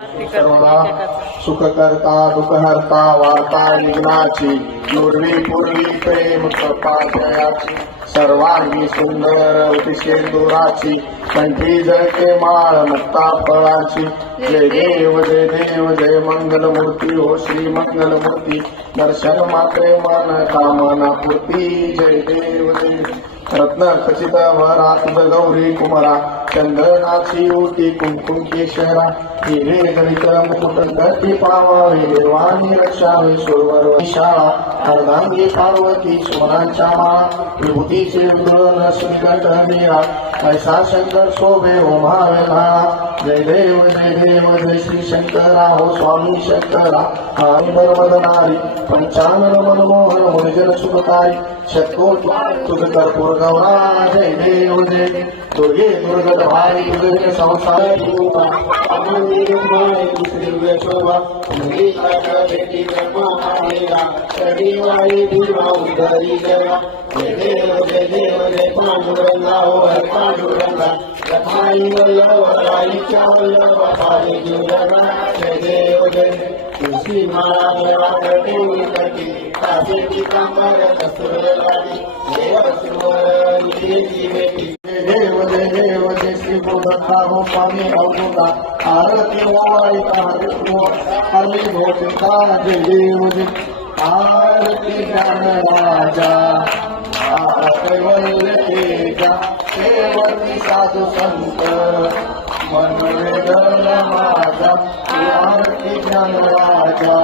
सर्वदा सुखकर्ता दुःखहर्ता वार्ता विघ्नाची पूर्वी पूर्वी प्रेम कृपा जयाची सर्वांगी सुंदर अतिशेंदुराची कंठी जळते माळ मुक्ता फळाची जय देव जय देव जय मंगलमूर्ती हो श्री मंगलमूर्ती दर्शन मात्रे मन कामना पूर्ती जय देव जय रत्न खचित वरा तुझ गौरी कुमारा चंदनाची ओटी कुंकुम केशरा हिरे गणित मुकुट गती पावावे देवानी रक्षावे सुरवर शाळा अर्धांगी पार्वती सोनांच्या माळा विभूतीचे उदरण श्रीगंठ निळा ऐसा शंकर शोभे ओमावे लाळा जय देव जय श्री शंकरा हो स्वामी शंकरा आणि बरमदनारी पंचानन मनमोहन मुनिजन सुखकारी शतकोट तुझ कर्पूर गौरा जय देव जय दुर्गे दुर्गत भाई दुर्गे संसार जय देव जय पांडुरंगा हो हर पांडुरंगा लखाई वल्लभाईच्या वल्लभाई जुलगा जय देव जय तुलसी माळा देवा कटे कटी कासे पितांबर कस्तुर लाडी देव सुवर निधी बेटी देव जय श्री गोदत्ता हो स्वामी अवधूता आरती वाई हरे भोजता जय देव जय आरती ज्ञान राजा कैवल्य तेजा सेवती साधु संत मनोवेदन माझा आरती ज्ञान राजा